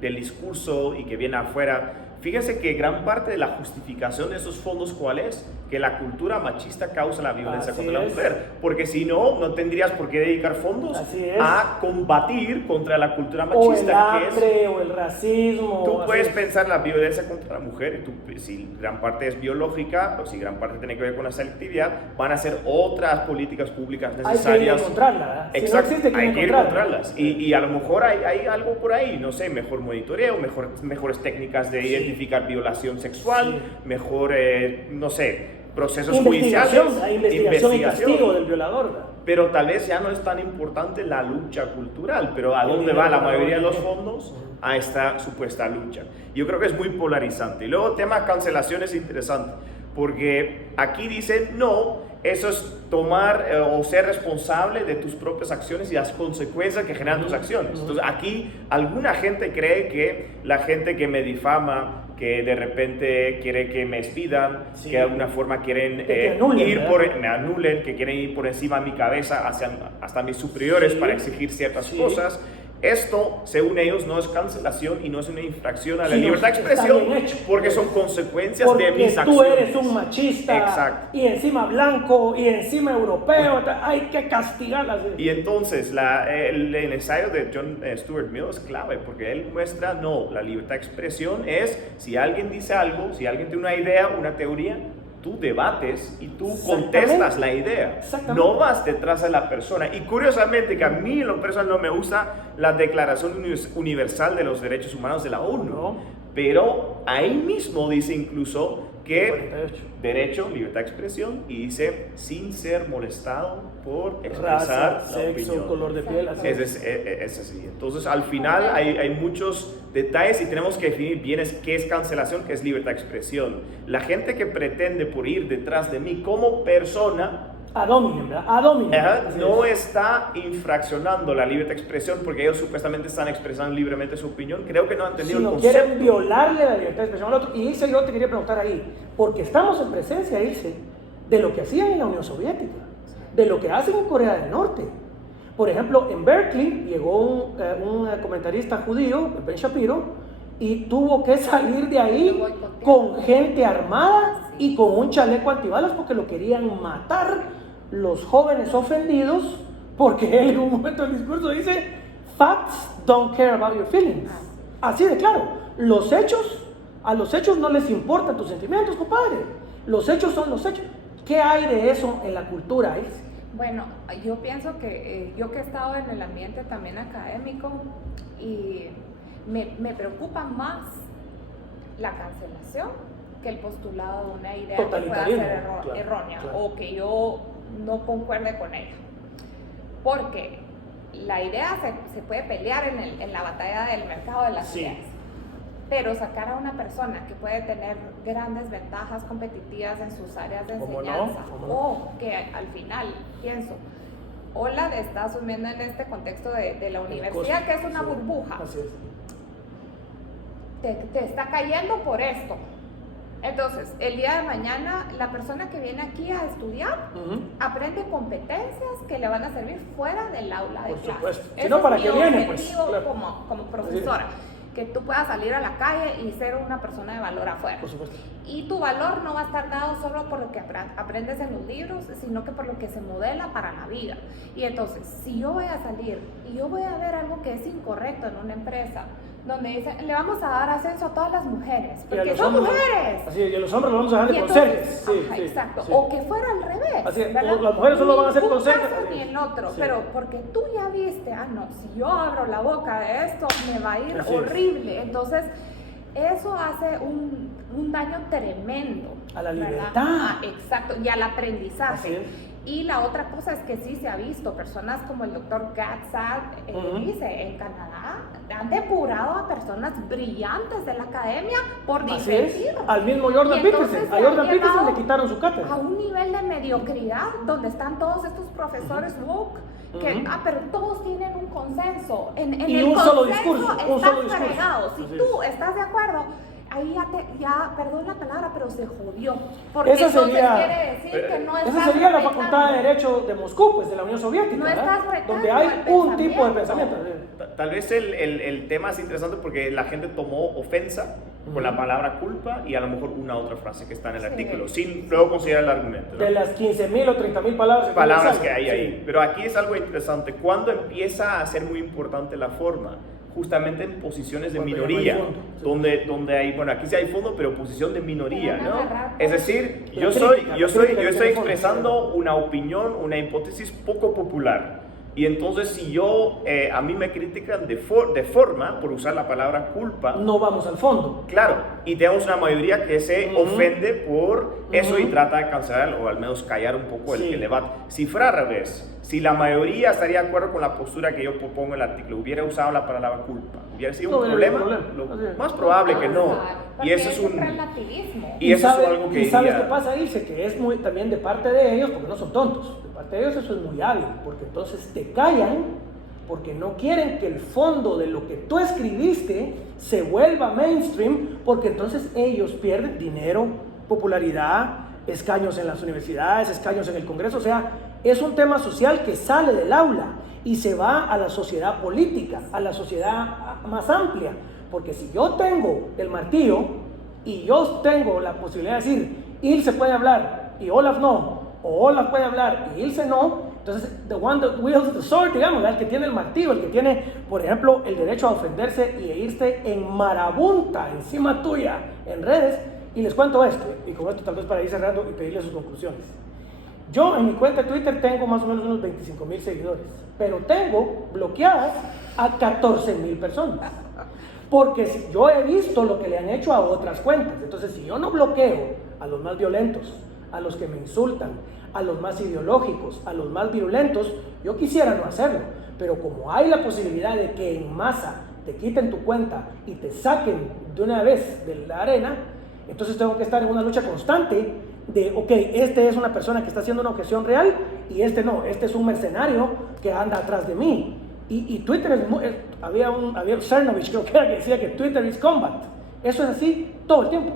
discurso y que viene afuera. Fíjense que gran parte de la justificación de esos fondos, ¿cuál es? Que la cultura machista causa la violencia Así contra la es. mujer. Porque si no, no tendrías por qué dedicar fondos a combatir contra la cultura machista. O el hambre, o el racismo. Tú puedes pensar en la violencia contra la mujer, y si gran parte es biológica, o si gran parte tiene que ver con la selectividad, van a ser otras políticas públicas necesarias. Hay que ir a encontrarla, ¿verdad? Exacto, si no existe, hay que ir a encontrarlas. Y a lo mejor hay algo por ahí, no sé, mejor monitoreo, mejores técnicas de identificar violación sexual, mejor, no sé, procesos judiciales, investigación y castigo del violador, ¿verdad? Pero tal vez ya no es tan importante la lucha cultural, pero ¿a dónde va la mayoría de los fondos? A esta supuesta lucha. Yo creo que es muy polarizante. Y luego el tema de cancelación es interesante, porque aquí dicen, no, eso es tomar o ser responsable de tus propias acciones y las consecuencias que generan tus acciones. Entonces aquí alguna gente cree que la gente que me difama, que de repente quiere que me despidan, que de alguna forma quieren me anulen, que quieren ir por encima de mi cabeza hasta mis superiores para exigir ciertas cosas. Esto, según ellos, no es cancelación y no es una infracción a la libertad de expresión, porque son consecuencias de mis acciones. Porque tú eres un machista. Exacto. Y encima blanco y encima europeo, hay que castigarlas. Y entonces el ensayo de John Stuart Mill es clave, porque él muestra, no, la libertad de expresión es si alguien dice algo, si alguien tiene una idea, una teoría, tú debates y tú contestas la idea, no vas detrás de la persona. Y curiosamente, que a mí en lo personal no me gusta la Declaración Universal de los Derechos Humanos de la ONU, pero ahí mismo dice incluso que 48. derecho, libertad de expresión, y dice sin ser molestado por expresar raza, la sexo, opinión. color de piel. Es así. Entonces, al final hay muchos detalles y tenemos que definir bien qué es cancelación, qué es libertad de expresión. La gente que pretende por ir detrás de mí como persona, ad hominem, ¿verdad? Ad hominem. no está infraccionando la libertad de expresión porque ellos supuestamente están expresando libremente su opinión. Creo que no han entendido el concepto. Quieren violarle la libertad de expresión al otro. Y Ilse, yo te quería preguntar ahí, porque estamos en presencia, Ilse, de lo que hacían en la Unión Soviética, de lo que hacen en Corea del Norte. Por ejemplo, en Berkeley llegó un comentarista judío, Ben Shapiro, y tuvo que salir de ahí con gente armada y con un chaleco antibalas porque lo querían matar los jóvenes ofendidos, porque él en un momento del discurso dice facts don't care about your feelings. Así de claro, a los hechos no les importan tus sentimientos, compadre. Los hechos son los hechos. ¿Qué hay de eso en la cultura, Ilse? Bueno, yo pienso que yo que he estado en el ambiente también académico, y me preocupa más la cancelación que el postulado de una idea que pueda ser errónea, claro, o que yo no concuerde con ella. Porque la idea se puede pelear en la batalla del mercado de las ideas, pero sacar a una persona que puede tener grandes ventajas competitivas en sus áreas de enseñanza, o que al final, pienso, Olaf está asumiendo en este contexto de la universidad, que es una burbuja, te está cayendo por esto. Entonces, el día de mañana, la persona que viene aquí a estudiar aprende competencias que le van a servir fuera del aula de clase. Por supuesto. Si no, ¿para qué viene? Pues, como profesora. Que tú puedas salir a la calle y ser una persona de valor afuera. Por supuesto. Y tu valor no va a estar dado solo por lo que aprendes en los libros, sino que por lo que se modela para la vida. Y entonces, si yo voy a salir y yo voy a ver algo que es incorrecto en una empresa, donde dicen, le vamos a dar ascenso a todas las mujeres, porque son mujeres. Así, y a los hombres los vamos a dejar de conserjes. Sí, exacto. Sí. O que fuera al revés. Así, las mujeres solo van a ser conserjes. Ni el otro, pero porque tú ya viste, no, si yo abro la boca de esto, me va a ir horrible. Entonces, eso hace un daño tremendo. A la libertad. Exacto, y al aprendizaje. Y la otra cosa es que sí se ha visto, personas como el doctor Gatzad dice, en Canadá han depurado a personas brillantes de la academia por disentir. Al mismo Jordan Peterson. A Jordan Peterson le quitaron su cátedra. A un nivel de mediocridad donde están todos estos profesores woke, que, pero todos tienen un consenso. En y el un consenso solo discurso. están fregados. Si tú estás de acuerdo, ahí ya, perdón la palabra, pero se jodió. Porque esa sería, quiere decir que no esa sería la Facultad de Derecho de Moscú, pues de la Unión Soviética, no estás donde hay un tipo de pensamiento. Tal vez el tema es interesante porque la gente tomó ofensa con la palabra culpa y a lo mejor una otra frase que está en el artículo, sin luego considerar el argumento, ¿no? De las 15.000 o 30.000 palabras que hay ahí. Pero aquí es algo interesante. ¿Cuándo empieza a ser muy importante la forma? Justamente en posiciones de minoría, donde hay, bueno, aquí sí hay fondo, pero posición de minoría, ¿no? Es decir, yo estoy expresando una opinión, una hipótesis poco popular. Y entonces si a mí me critican de forma por usar la palabra culpa, no vamos al fondo. Claro, y tenemos una mayoría que se ofende por eso y trata de cancelar o al menos callar un poco el debate. Si fuera al revés, si la mayoría estaría de acuerdo con la postura que yo propongo en el artículo, hubiera usado la palabra culpa, hubiera sido un problema, lo más probable que no. Y eso es un relativismo. Y eso es algo que ¿sabes qué pasa? Dice que es muy también de parte de ellos, porque no son tontos, de parte de ellos eso es muy hábil, porque entonces te callan porque no quieren que el fondo de lo que tú escribiste se vuelva mainstream, porque entonces ellos pierden dinero, popularidad, escaños en las universidades, escaños en el Congreso. O sea, es un tema social que sale del aula y se va a la sociedad política, a la sociedad más amplia. Porque si yo tengo el martillo y yo tengo la posibilidad de decir, Ilse puede hablar y Olaf no, o Olaf puede hablar y Ilse no, entonces the one that wields the sword, digamos, el que tiene el martillo, el que tiene, por ejemplo, el derecho a ofenderse y irse en marabunta encima tuya en redes. Y les cuento esto, y con esto tal vez para ir cerrando y pedirles sus conclusiones. Yo en mi cuenta de Twitter tengo más o menos unos 25,000 seguidores, pero tengo bloqueadas a 14,000 personas. Porque si yo he visto lo que le han hecho a otras cuentas, entonces si yo no bloqueo a los más violentos, a los que me insultan, a los más ideológicos, a los más virulentos, yo quisiera no hacerlo, pero como hay la posibilidad de que en masa te quiten tu cuenta y te saquen de una vez de la arena, entonces tengo que estar en una lucha constante de, ok, este es una persona que está haciendo una objeción real y este no, este es un mercenario que anda atrás de mí. Y Twitter había Cernovich, creo que era, que decía que Twitter is combat. Eso es así todo el tiempo.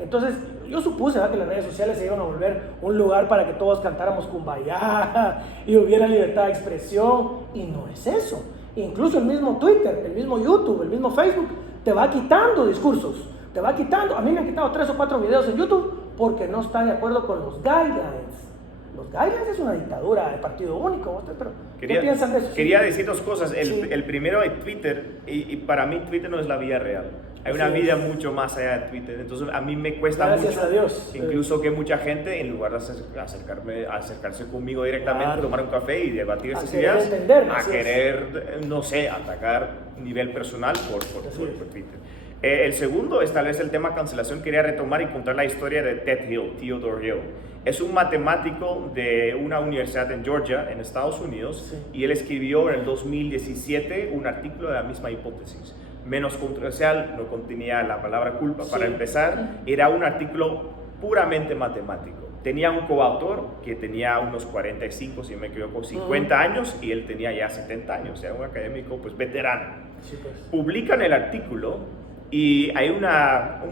Entonces yo supuse que las redes sociales se iban a volver un lugar para que todos cantáramos Kumbaya y hubiera libertad de expresión, y no es eso. Incluso el mismo Twitter, el mismo YouTube, el mismo Facebook te va quitando discursos, te va quitando. A mí me han quitado 3 o 4 videos en YouTube porque no está de acuerdo con los guidelines. Los guidelines es una dictadura de partido único, pero ¿qué piensan de eso? Quería decir 2 cosas. El primero es Twitter, y para mí Twitter no es la vida real. Hay una vida mucho más allá de Twitter. Entonces a mí me cuesta mucho, incluso que mucha gente, en lugar de acercarse conmigo directamente, tomar un café y debatir esas ideas, a querer, no sé, atacar a nivel personal por Twitter. El segundo es tal vez el tema cancelación. Quería retomar y contar la historia de Theodore Hill. Es un matemático de una universidad en Georgia, en Estados Unidos, y él escribió en el 2017 un artículo de la misma hipótesis. Menos controversial, no contenía la palabra culpa. Para empezar, era un artículo puramente matemático. Tenía un coautor que tenía unos 45, si me equivoco, 50 años, y él tenía ya 70 años, era un académico pues veterano. Publican el artículo y hay un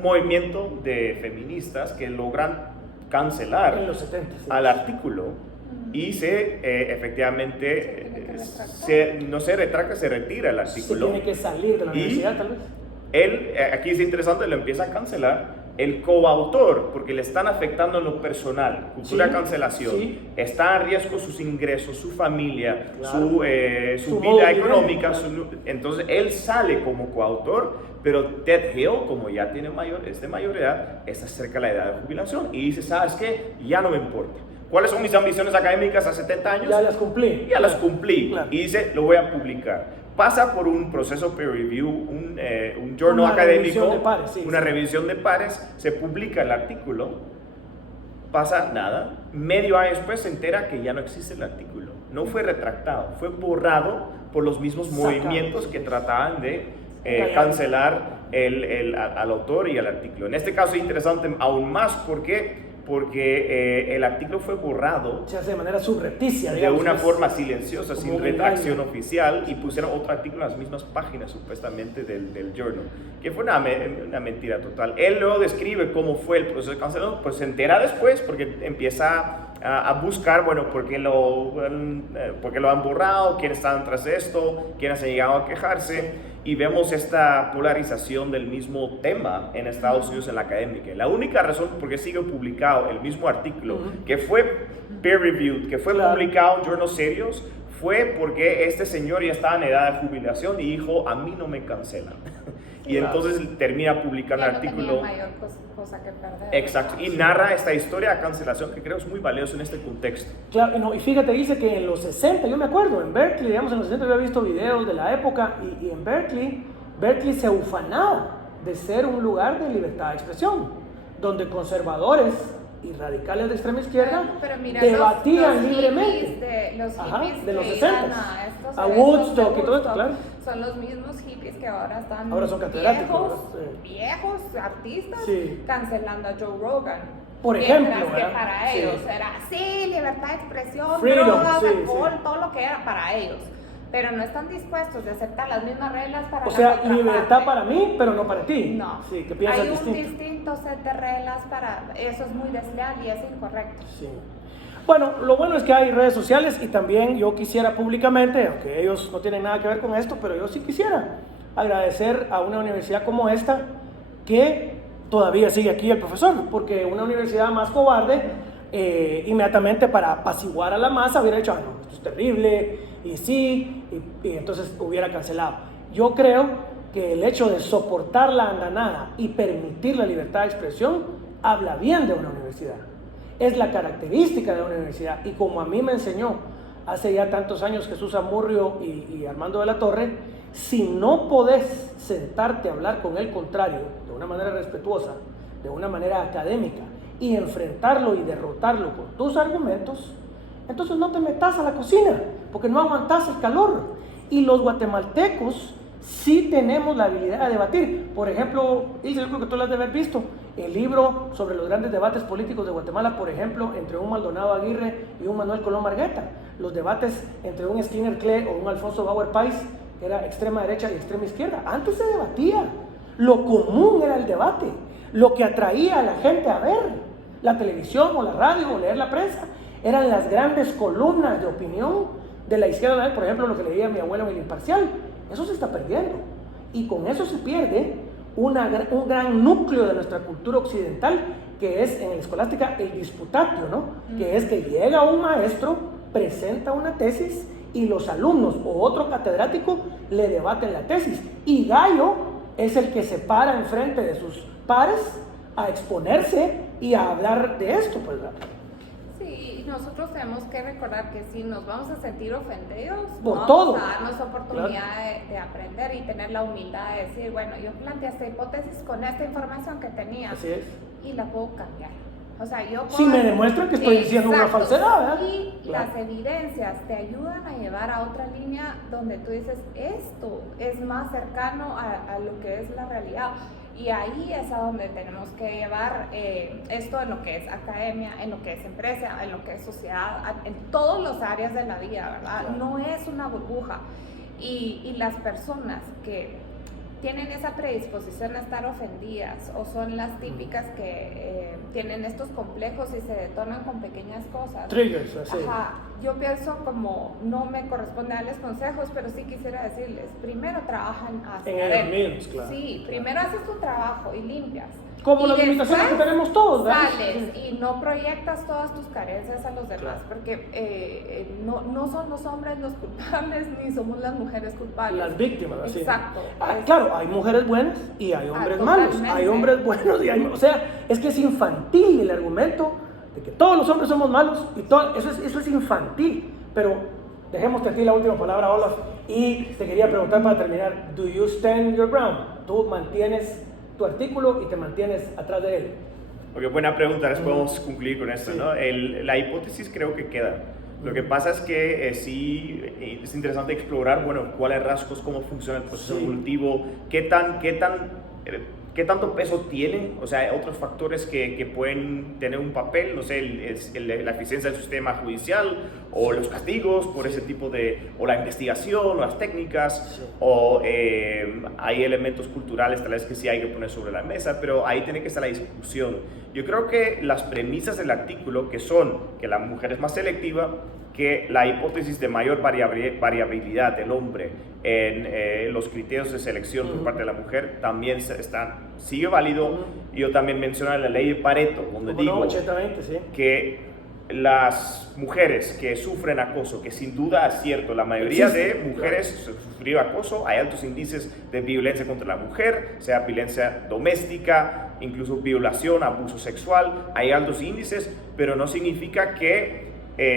movimiento de feministas que logran cancelar en los 70, al artículo y efectivamente no se retracta, se retira el artículo. Se tiene que salir de la universidad tal vez. Él, aquí es interesante, lo empieza a cancelar, el coautor, porque le están afectando en lo personal, cultura cancelación, está en riesgo sus ingresos, su familia, su vida económica, entonces él sale como coautor, pero Ted Hill, como ya es de mayor edad, está cerca de la edad de jubilación y dice, ¿sabes qué? Ya no me importa. ¿Cuáles son mis ambiciones académicas a 70 años? Ya las cumplí. Ya las cumplí. Claro. Y dice, lo voy a publicar. Pasa por un proceso peer review, un journal académico, una revisión de pares, se publica el artículo, pasa nada, medio año después se entera que ya no existe el artículo, no fue retractado, fue borrado por los mismos movimientos que trataban de cancelar al autor y al artículo. En este caso es interesante aún más porque el artículo fue borrado. Se hace de manera subrepticia, de una forma silenciosa, sin retracción oficial, y pusieron otro artículo en las mismas páginas supuestamente del journal, que fue una mentira total. Él luego describe cómo fue el proceso de cancelación, pues se entera después porque empieza a buscar, bueno, por qué lo han borrado, quiénes estaban tras de esto, quiénes han llegado a quejarse. Y vemos esta polarización del mismo tema en Estados Unidos en la académica. La única razón por qué sigue publicado el mismo artículo, que fue peer-reviewed, que fue publicado en journals serios, fue porque este señor ya estaba en edad de jubilación y dijo, a mí no me cancelan. Y entonces termina publicando el artículo. No tenía mayor cosa que perder. Exacto, y narra esta historia de cancelación que creo es muy valioso en este contexto. Claro, no, y fíjate, dice que en los 60, yo me acuerdo, en Berkeley, digamos, en los 60 yo había visto videos de la época, y en Berkeley se ufanaba de ser un lugar de libertad de expresión, donde conservadores y radicales de extrema izquierda debatían libremente. Los hippies de los 60 a Woodstock y todo esto, claro. Son los mismos hippies que ahora son catedráticos, viejos artistas cancelando a Joe Rogan. Por ejemplo, que para ellos era libertad de expresión, freedom, drogas, alcohol, todo lo que era para ellos. Pero no están dispuestos a aceptar las mismas reglas para la otra parte. Libertad para mí, pero no para ti. No. Sí, que piensas hay un distinto. distinto set de reglas para... Eso es muy desleal y es incorrecto. Sí. Bueno, lo bueno es que hay redes sociales, y también yo quisiera públicamente, aunque ellos no tienen nada que ver con esto, pero yo sí quisiera agradecer a una universidad como esta que todavía sigue aquí el profesor, porque una universidad más cobarde, inmediatamente para apaciguar a la masa hubiera dicho, no, esto es terrible, y entonces hubiera cancelado. Yo creo que el hecho de soportar la andanada y permitir la libertad de expresión habla bien de una universidad. Es la característica de una universidad, y como a mí me enseñó hace ya tantos años Jesús Amurrio y Armando de la Torre, si no podés sentarte a hablar con el contrario de una manera respetuosa, de una manera académica, y enfrentarlo y derrotarlo con tus argumentos, entonces no te metas a la cocina, porque no aguantás el calor. Y los guatemaltecos sí tenemos la habilidad de debatir. Por ejemplo, yo creo que tú lo has de haber visto, el libro sobre los grandes debates políticos de Guatemala, por ejemplo, entre un Maldonado Aguirre y un Manuel Colón Margueta. Los debates entre un Skinner Klee o un Alfonso Bauer Pais, que era extrema derecha y extrema izquierda. Antes se debatía. Lo común era el debate. Lo que atraía a la gente a ver la televisión o la radio o leer la prensa eran las grandes columnas de opinión de la izquierda. Por ejemplo, lo que leía mi abuelo en El Imparcial. Eso se está perdiendo. Y con eso se pierde un gran núcleo de nuestra cultura occidental, que es en la escolástica el disputatio, ¿no? Que es que llega un maestro, presenta una tesis y los alumnos o otro catedrático le debaten la tesis. Y Gallo es el que se para enfrente de sus pares a exponerse y a hablar de esto, pues, ¿verdad? Sí, nosotros tenemos que recordar que si nos vamos a sentir ofendidos, por todo, vamos a darnos oportunidad de aprender y tener la humildad de decir, bueno, yo planteé esta hipótesis con esta información que tenía. Así es. Y la puedo cambiar. O sea, yo puedo... Si me demuestran que estoy diciendo una falsedad, ¿verdad? Y las evidencias te ayudan a llevar a otra línea donde tú dices, esto es más cercano a lo que es la realidad. Y ahí es a donde tenemos que llevar esto en lo que es academia, en lo que es empresa, en lo que es sociedad, en todas las áreas de la vida, ¿verdad? Claro. No es una burbuja. Y las personas que tienen esa predisposición a estar ofendidas o son las típicas que tienen estos complejos y se detonan con pequeñas cosas. Triggers, así. Ajá, yo pienso como no me corresponde darles consejos, pero sí quisiera decirles, primero trabajan hacia en ellos mismos, claro. Sí, primero haces tu trabajo y limpias. Como las limitaciones que tenemos todos, ¿verdad? Sales y no proyectas todas tus carencias a los demás, claro. Porque no son los hombres los culpables, ni somos las mujeres culpables. Las víctimas, así. Exacto. Claro, hay mujeres buenas y hay hombres malos. Hay hombres buenos y hay... O sea, es que es infantil el argumento de que todos los hombres somos malos y eso es infantil. Pero dejémoste a ti la última palabra, Olaf. Y te quería preguntar para terminar, ¿do you stand your ground? ¿Tú mantienes tu artículo y te mantienes atrás de él? Ok, buena pregunta, podemos concluir con esto, sí. ¿No? La hipótesis creo que queda. Lo que pasa es que sí es interesante explorar, bueno, cuáles rasgos, cómo funciona el proceso evolutivo, qué tanto peso tienen, o sea, otros factores que pueden tener un papel, no sé, la eficiencia del sistema judicial, o los castigos por ese tipo o la investigación, o las técnicas, o hay elementos culturales tal vez que sí hay que poner sobre la mesa, pero ahí tiene que estar la discusión. Yo creo que las premisas del artículo, que son que la mujer es más selectiva, que la hipótesis de mayor variabilidad del hombre en los criterios de selección por parte de la mujer también sigue válido. Yo también menciono la ley de Pareto, donde digo 80-20, sí. Que las mujeres que sufren acoso, que sin duda es cierto, la mayoría de mujeres sufrió acoso, hay altos índices de violencia contra la mujer, sea violencia doméstica, incluso violación, abuso sexual, hay altos índices, pero no significa que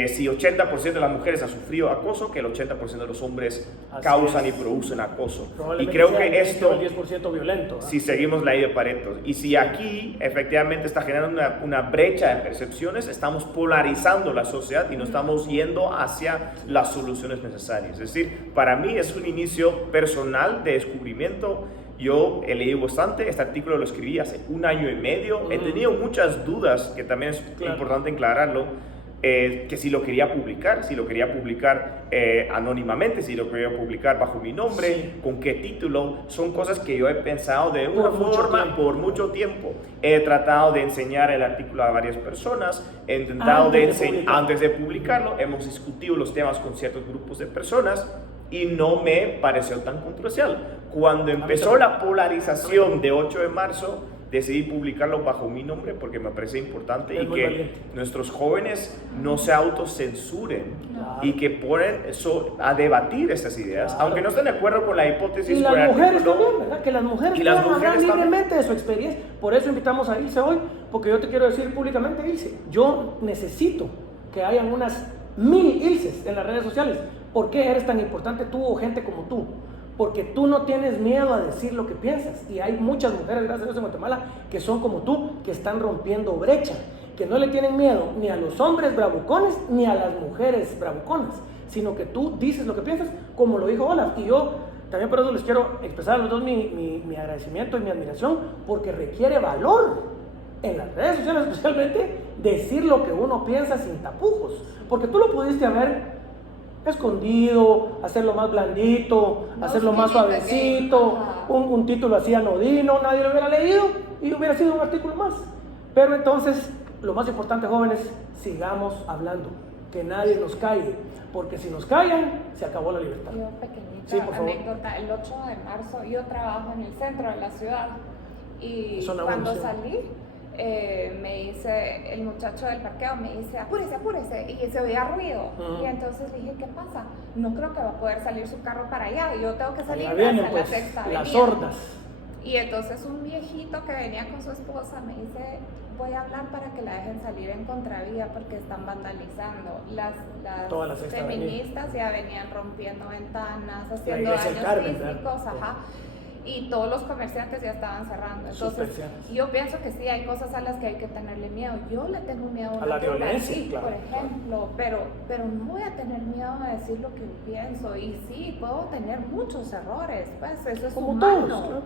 si 80% de las mujeres han sufrido acoso, que el 80% de los hombres causan y producen acoso. Y creo que esto, el 10% violento, ¿no? Si seguimos la ley de Pareto, y si aquí efectivamente está generando una brecha de percepciones, estamos polarizando la sociedad y no estamos yendo hacia las soluciones necesarias. Es decir, para mí es un inicio personal de descubrimiento. Yo he leído bastante, este artículo lo escribí hace 1 año y medio, he tenido muchas dudas, que también es importante aclararlo. Que si lo quería publicar anónimamente, si lo quería publicar bajo mi nombre, con qué título, son cosas que yo he pensado de una forma por mucho tiempo. He tratado de enseñar el artículo a varias personas, he intentado antes de publicarlo, hemos discutido los temas con ciertos grupos de personas y no me pareció tan controversial. Cuando empezó la polarización de 8 de marzo, decidí publicarlo bajo mi nombre porque me parece importante y que nuestros jóvenes no se autocensuren y que ponen eso a debatir esas ideas, aunque no estén de acuerdo con la hipótesis. Y las mujeres también, ¿verdad? Que las mujeres puedan hablar libremente de su experiencia. Por eso invitamos a Ilse hoy, porque yo te quiero decir públicamente, Ilse, yo necesito que hayan unas 1000 Ilses en las redes sociales. ¿Por qué eres tan importante tú o gente como tú? Porque tú no tienes miedo a decir lo que piensas, y hay muchas mujeres, gracias a Dios, en Guatemala que son como tú, que están rompiendo brecha, que no le tienen miedo ni a los hombres bravucones ni a las mujeres bravuconas, sino que tú dices lo que piensas, como lo dijo Olaf. Y yo también por eso les quiero expresar a los dos mi agradecimiento y mi admiración, porque requiere valor en las redes sociales, especialmente decir lo que uno piensa sin tapujos, porque tú lo pudiste haber escondido, hacerlo más blandito, hacerlo más suavecito, un título así anodino, nadie lo hubiera leído y hubiera sido un artículo más. Pero entonces, lo más importante, jóvenes, sigamos hablando, que nadie nos calle, porque si nos callan, se acabó la libertad. Yo pequeñita anécdota, el 8 de marzo yo trabajo en el centro de la ciudad y cuando salí, me dice el muchacho del parqueo, me dice apúrese, y se oía ruido. Y entonces le dije, ¿qué pasa? No creo que va a poder salir su carro para allá, y yo tengo que salir hasta la sexta avenida. Las sordas. Y entonces un viejito que venía con su esposa me dice, voy a hablar para que la dejen salir en contravía porque están vandalizando. Las feministas ya venían rompiendo ventanas, haciendo daños físicos, y todos los comerciantes ya estaban cerrando. Entonces, yo pienso que sí, hay cosas a las que hay que tenerle miedo. Yo le tengo miedo a la violencia, sí, por ejemplo, pero no voy a tener miedo a decir lo que pienso. Y sí, puedo tener muchos errores, pues eso es como humano. Todos,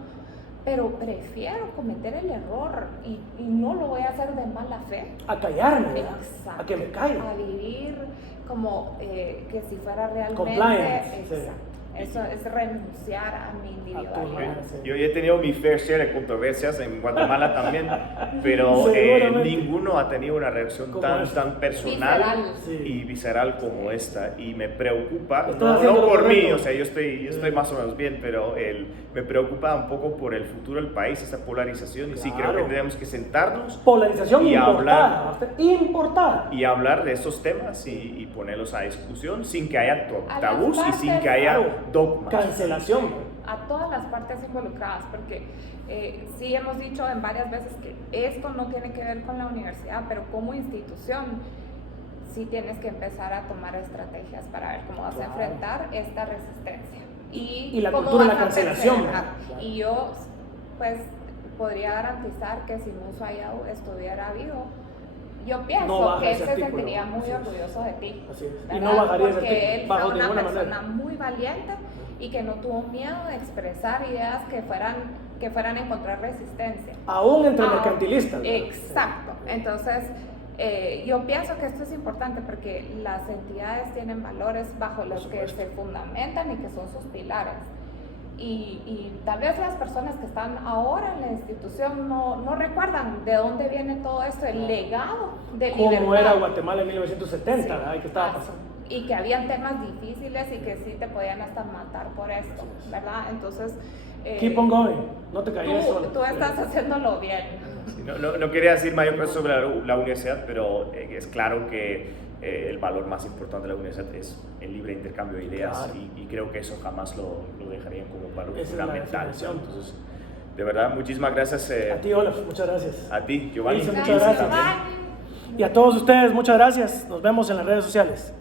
pero prefiero cometer el error y no lo voy a hacer de mala fe. A callarme, exacto, a que me caiga. A vivir como que si fuera realmente... Compliance. Exacto. Eso es renunciar a mi individualidad. Yo he tenido mi fair share de controversias en Guatemala también, pero ninguno ha tenido una reacción tan personal y visceral como esta. Y me preocupa, no por mí, o sea, yo estoy más o menos bien, pero me preocupa un poco por el futuro del país, esta polarización. Y sí, creo que tenemos que sentarnos polarización y hablar de estos temas y ponerlos a discusión sin que haya tabús y sin que haya dogmas. Cancelación. A todas las partes involucradas, porque sí hemos dicho en varias veces que esto no tiene que ver con la universidad, pero como institución sí tienes que empezar a tomar estrategias para ver cómo vas a enfrentar esta resistencia. Y la cultura de la cancelación. Y yo, pues, podría garantizar que si Muso Ayau estuviera vivo, yo pienso que él se sentiría muy orgulloso de ti. Así es. Y no bajaría ese porque él fue una persona manera. muy valiente y que no tuvo miedo de expresar ideas que fueran a encontrar resistencia. Aún entre mercantilistas. Exacto. Entonces, yo pienso que esto es importante porque las entidades tienen valores bajo los que se fundamentan y que son sus pilares. Y tal vez las personas que están ahora en la institución no recuerdan de dónde viene todo esto, el legado de libertad. Cómo era Guatemala en 1970, ¿verdad? ¿Qué estaba pasando? Y que habían temas difíciles y que sí te podían hasta matar por esto, ¿verdad? Entonces... keep on going, no te caigas solo. Tú estás haciéndolo bien. Sí, no quería decir mayor cosa sobre la universidad, pero es claro que el valor más importante de la universidad es el libre intercambio de ideas, claro. y creo que eso jamás lo dejarían como valor fundamental. Entonces, de verdad, muchísimas gracias. A ti, Olaf, muchas gracias. A ti, Giovanni. Muchas gracias. Y a todos ustedes, muchas gracias. Nos vemos en las redes sociales.